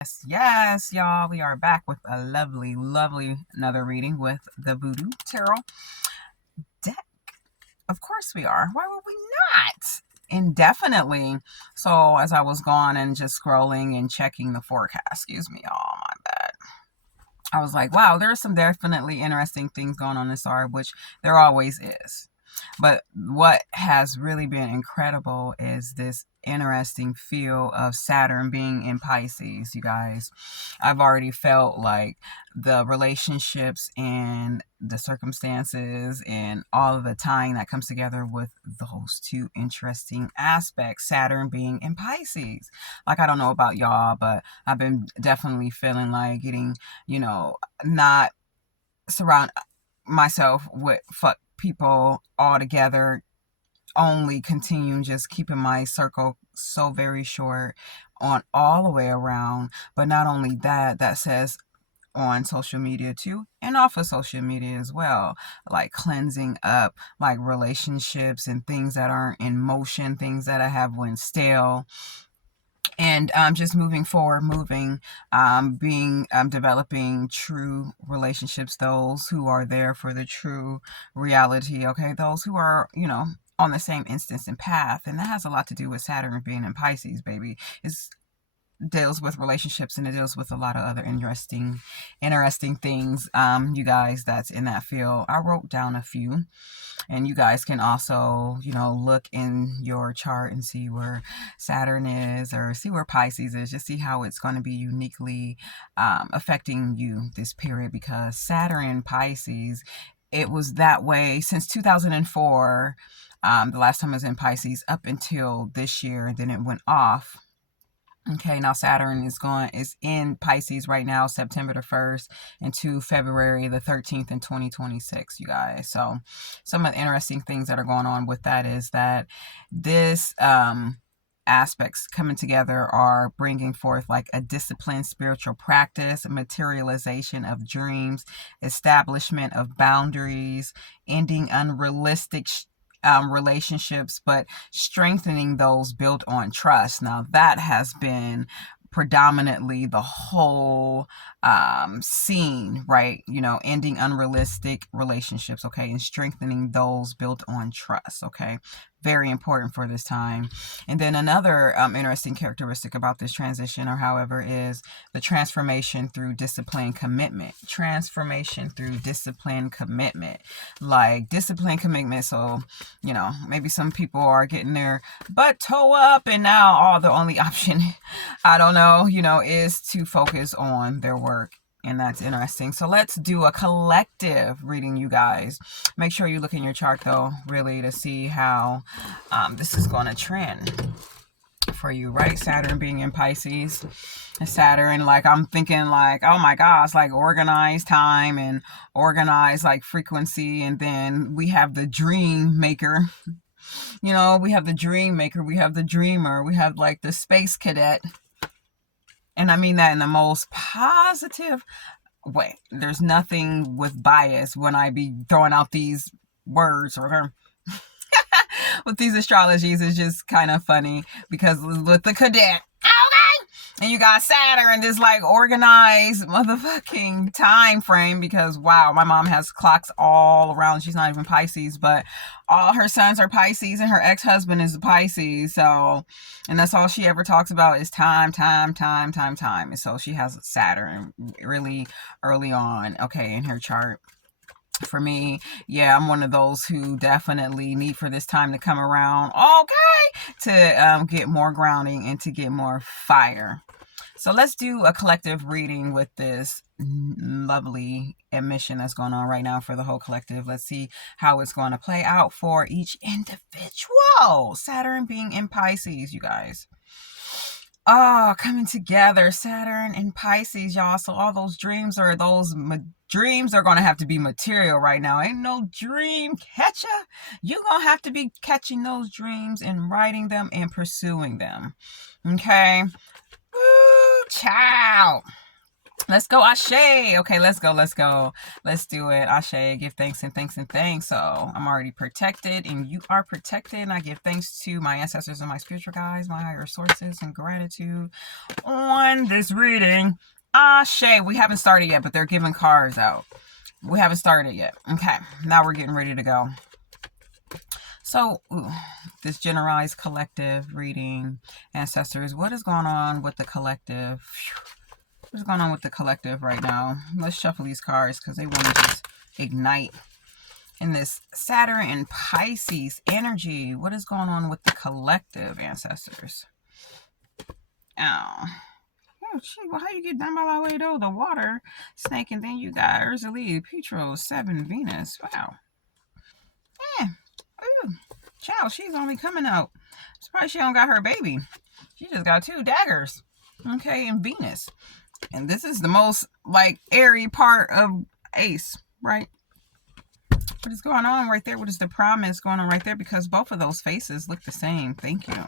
Yes, yes, y'all. We are back with a lovely, lovely another reading with the Voodoo Tarot deck. Of course we are. Why would we not? Indefinitely. So as I was gone and just scrolling and checking the forecast, excuse me, oh my bad. I was like, wow, there's some definitely interesting things going on in this art, which there always is. But what has really been incredible is this interesting feel of Saturn being in Pisces, you guys. I've already felt like the relationships and the circumstances and all of the tying that comes together with those two interesting aspects, Saturn being in Pisces. Like, I don't know about y'all, but I've been definitely feeling like getting, not surround myself with fuck people altogether, only continue just keeping my circle so very short on all the way around. But not only that, that says on social media too, and off of social media as well, like cleansing up like relationships and things that aren't in motion, things that I have went stale, and just moving forward, developing true relationships, those who are there for the true reality, okay, those who are, on the same instance and path. And that has a lot to do with Saturn being in Pisces, baby. It's deals with relationships, and it deals with a lot of other interesting things, you guys, that's in that field. I wrote down a few, and you guys can also, look in your chart and see where Saturn is, or see where Pisces is, just see how it's going to be uniquely affecting you this period, because Saturn Pisces, it was that way since 2004, the last time it was in Pisces, up until this year, and then it went off. Okay, now Saturn is in Pisces right now, September the 1st into February the 13th in 2026, you guys. So some of the interesting things that are going on with that is that this aspects coming together are bringing forth like a disciplined spiritual practice, materialization of dreams, establishment of boundaries, ending unrealistic relationships, but strengthening those built on trust. Now, that has been predominantly the whole scene, right? Ending unrealistic relationships, okay, and strengthening those built on trust, okay? Very important for this time. And then another interesting characteristic about this transition, or however, is the transformation through discipline commitment. Transformation through discipline commitment. Like discipline commitment. So, maybe some people are getting their butt toe up, and now all the only option, I don't know, is to focus on their work. And that's interesting. So let's do a collective reading, you guys. Make sure you look in your chart, though, really, to see how this is going to trend for you, right? Saturn being in Pisces. Saturn, like, I'm thinking like, oh my gosh, like organized time and organized like frequency. And then we have the dream maker. We have the dream maker, we have the dreamer, we have like the space cadet. And I mean that in the most positive way. There's nothing with bias when I be throwing out these words or with these astrologies. It's just kind of funny because with the cadet, okay, and you got Saturn, this like organized motherfucking time frame, because wow, my mom has clocks all around. She's not even Pisces, but all her sons are Pisces, and her ex-husband is a Pisces. So, and that's all she ever talks about is time, time, time, time, time. And so she has Saturn really early on, okay, in her chart. For me, yeah, I'm one of those who definitely need for this time to come around, okay, to get more grounding and to get more fire. So let's do a collective reading with this lovely emission that's going on right now for the whole collective. Let's see how it's going to play out for each individual. Saturn being in Pisces, you guys. Oh, coming together, Saturn and Pisces, y'all. So all those dreams are dreams are going to have to be material right now. Ain't no dream catcher. You're going to have to be catching those dreams and writing them and pursuing them. Okay? Woo, child. Let's go, Ashe. Okay, let's go, let's go. Let's do it. Ashe, give thanks and thanks and thanks. So I'm already protected and you are protected. And I give thanks to my ancestors and my spiritual guides, my higher sources, and gratitude on this reading. Ashe, we haven't started yet, but they're giving cards out. We haven't started yet. Okay, now we're getting ready to go. So, this generalized collective reading, ancestors, what is going on with the collective? What's going on with the collective right now? Let's shuffle these cards because they want to just ignite in this Saturn and Pisces energy. What is going on with the collective, ancestors? Oh, gee, well, how you get down by my way though? The water snake, and then you got Ursula, Petro, 7, Venus. Wow. Yeah. Ooh. Child, she's only coming out. I'm surprised she don't got her baby. She just got 2 daggers. Okay, and Venus. And this is the most, like, airy part of Ace, right? What is going on right there? What is the promise going on right there? Because both of those faces look the same. Thank you.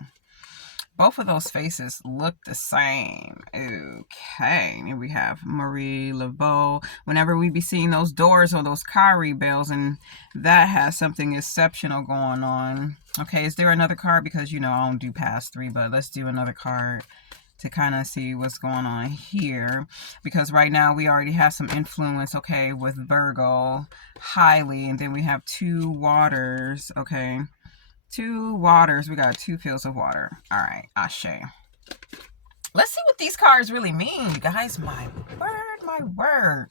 Both of those faces look the same. Okay. Here we have Marie Laveau. Whenever we be seeing those doors or those Kyrie bells, and that has something exceptional going on. Okay, is there another card? Because, you know, I don't do past 3, but let's do another card to kind of see what's going on here, because right now we already have some influence, okay, with Virgo highly, and then we have 2 waters, okay, 2 waters. We got 2 fields of water. All right, Ashe. Let's see what these cards really mean, you guys. My word, my word.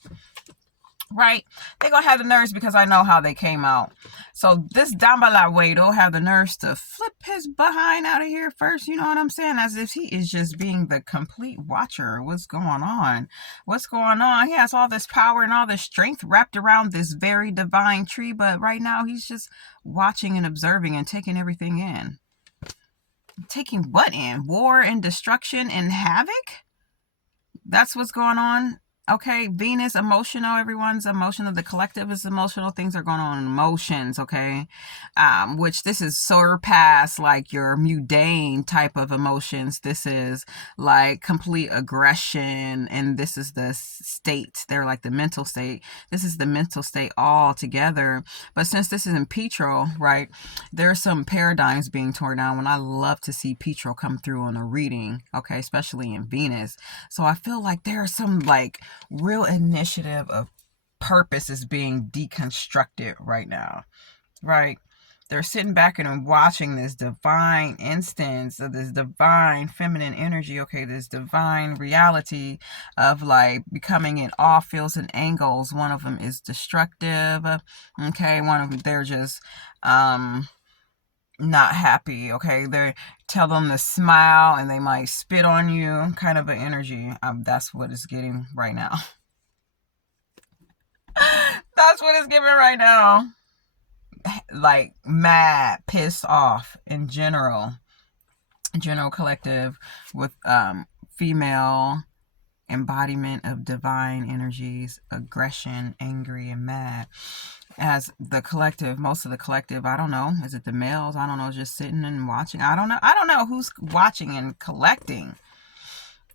Right? They're going to have the nerves because I know how they came out. So this Dambala don't have the nerves to flip his behind out of here first. You know what I'm saying? As if he is just being the complete watcher. What's going on? What's going on? He has all this power and all this strength wrapped around this very divine tree. But right now he's just watching and observing and taking everything in. Taking what in? War and destruction and havoc? That's what's going on. Okay, Venus, emotional, everyone's emotional. The collective is emotional. Things are going on in emotions, okay? Which this is surpass like your mundane type of emotions. This is like complete aggression, and this is the state. They're like the mental state. This is the mental state all together. But since this is in Petro, right, there are some paradigms being torn down. When I love to see Petro come through on a reading, okay, especially in Venus. So I feel like there's some like real initiative of purpose is being deconstructed right now, right? They're sitting back and watching this divine instance of this divine feminine energy, okay, this divine reality of like becoming in all fields and angles. One of them is destructive, okay, one of them, they're just not happy, okay, they tell them to smile and they might spit on you, kind of an energy. That's what it's getting right now. That's what it's giving right now. Like mad, pissed off in general collective with female embodiment of divine energies, aggression, angry, and mad. As the collective, most of the collective, I don't know, is it the males? I don't know, just sitting and watching. I don't know who's watching and collecting.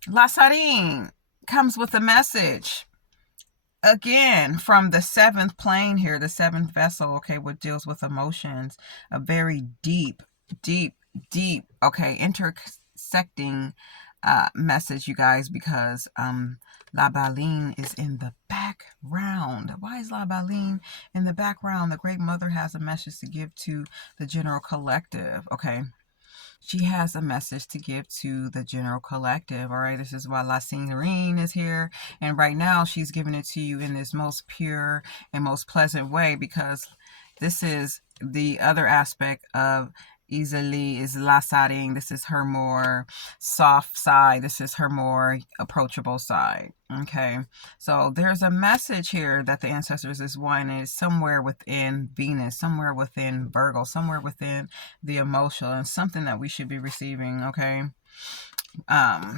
La Sarine comes with a message. Again, from the 7th plane here, the 7th vessel, okay, what deals with emotions. A very deep, okay, intersecting message, you guys, because La Baline is in the background. Why is La Baline in the background? The Great Mother has a message to give to the general collective, okay? She has a message to give to the general collective, all right? This is why La Signorine is here, and right now she's giving it to you in this most pure and most pleasant way, because this is the other aspect of Easily is La Saring. This is her more soft side. This is her more approachable side. Okay, so there's a message here that the ancestors is wanting is somewhere within Venus, somewhere within Virgo, somewhere within the emotional, and something that we should be receiving. Okay,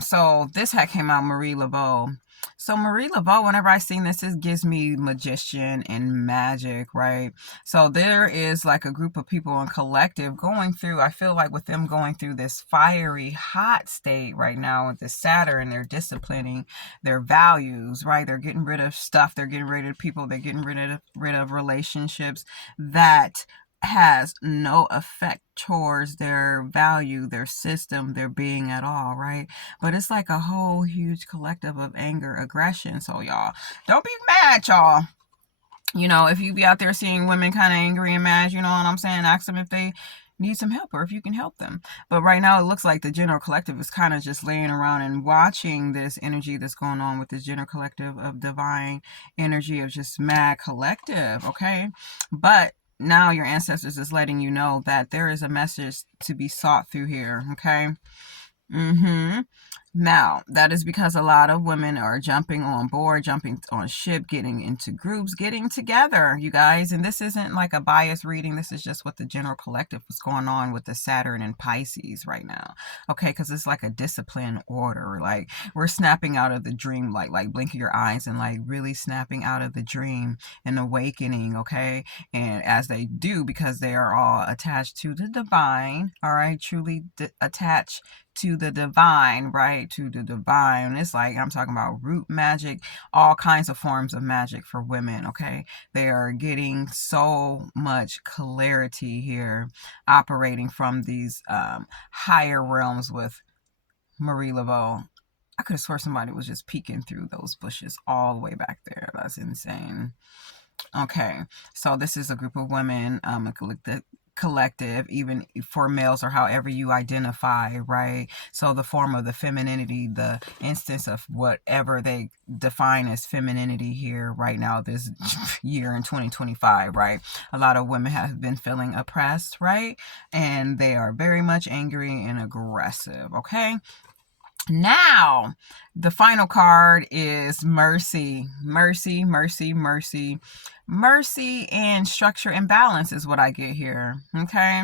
So this had came out Marie Laveau. So Marie Laveau, whenever I seen this, it gives me magician and magic, right? So there is like a group of people in collective going through, I feel like with them going through this fiery, hot state right now with the Saturn, they're disciplining their values, right? They're getting rid of stuff, they're getting rid of people, they're getting rid of relationships that has no effect towards their value, their system, their being at all, right? But it's like a whole huge collective of anger, aggression. So y'all, don't be mad, y'all. You know, if you be out there seeing women kind of angry and mad, you know what I'm saying? Ask them if they need some help or if you can help them. But right now it looks like the general collective is kind of just laying around and watching this energy that's going on with this general collective of divine energy of just mad collective, okay? But now your ancestors is letting you know that there is a message to be sought through here, okay? Now, that is because a lot of women are jumping on board, jumping on ship, getting into groups, getting together, you guys. And this isn't like a bias reading. This is just what the general collective was going on with the Saturn and Pisces right now. Okay, because it's like a discipline order. Like we're snapping out of the dream, like blinking your eyes and like really snapping out of the dream and awakening, okay? And as they do, because they are all attached to the divine, all right, truly attached to the divine, right? To the divine. It's like I'm talking about root magic, all kinds of forms of magic for women, okay? They are getting so much clarity here, operating from these higher realms with Marie Laveau. I could have swore somebody was just peeking through those bushes all the way back there. That's insane. Okay, so this is a group of women, the collective, even for males or however you identify, right? So the form of the femininity, the instance of whatever they define as femininity here right now, this year in 2025, right? A lot of women have been feeling oppressed, right? And they are very much angry and aggressive, okay? Now, the final card is mercy. Mercy, mercy, mercy. Mercy and structure and balance is what I get here. Okay.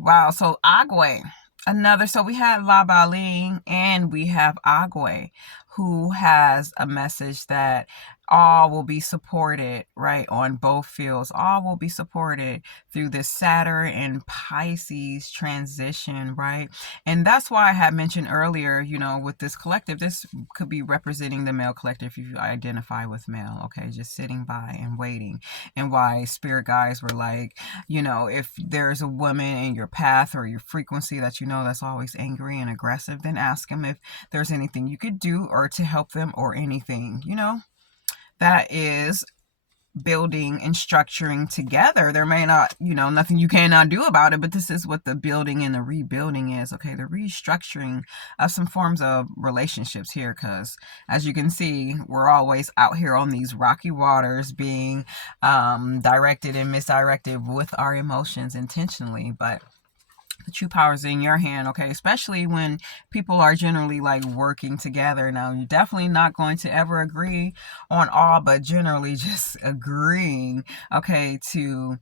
Wow. So, Agwe. Another. So, we have La Baling and we have Agwe, who has a message that all will be supported, right, on both fields. All will be supported through this Saturn and Pisces transition, right? And that's why I had mentioned earlier, you know, with this collective, this could be representing the male collective if you identify with male, okay, just sitting by and waiting. And why spirit guides were like, you know, if there's a woman in your path or your frequency that you know that's always angry and aggressive, then ask them if there's anything you could do or to help them or anything, you know, that is building and structuring together. There may not, you know, nothing you cannot do about it, but this is what the building and the rebuilding is, okay? The restructuring of some forms of relationships here, because as you can see, we're always out here on these rocky waters being directed and misdirected with our emotions intentionally, but the true power is in your hand, okay? Especially when people are generally like working together. Now, you're definitely not going to ever agree on all, but generally just agreeing, okay, to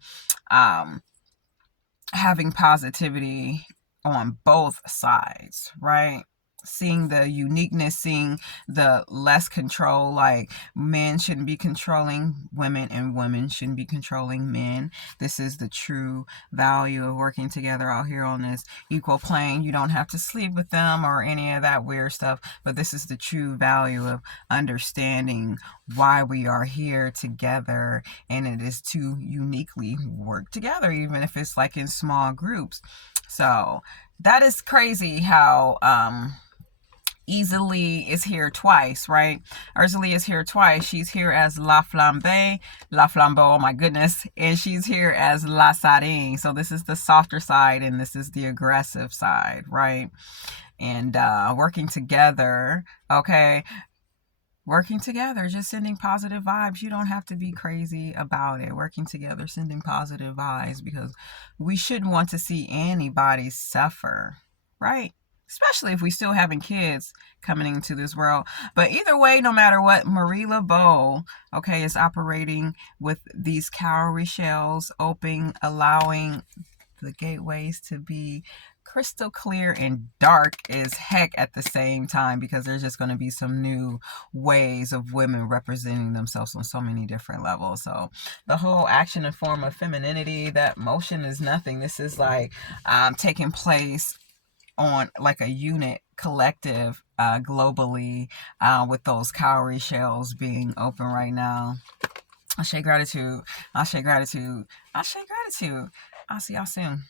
having positivity on both sides, right? Seeing the uniqueness, seeing the less control, like men shouldn't be controlling women and women shouldn't be controlling men. This is the true value of working together out here on this equal plane. You don't have to sleep with them or any of that weird stuff, but this is the true value of understanding why we are here together, and it is to uniquely work together, even if it's like in small groups. So that is crazy how Easily is here twice, right? Ursula is here twice. She's here as La Flambe, La Flambeau, oh my goodness. And she's here as La Sarine. So this is the softer side and this is the aggressive side, right? And working together, okay? Working together, just sending positive vibes. You don't have to be crazy about it. Working together, sending positive vibes, because we shouldn't want to see anybody suffer, right? Especially if we still having kids coming into this world. But either way, no matter what, Marie Laveau, okay, is operating with these cowrie shells open, allowing the gateways to be crystal clear and dark as heck at the same time, because there's just going to be some new ways of women representing themselves on so many different levels. So the whole action and form of femininity, that motion is nothing. This is like taking place on like a unit collective globally, with those cowrie shells being open right now. Ashe gratitude. Ashe gratitude. Ashe gratitude. I'll see y'all soon.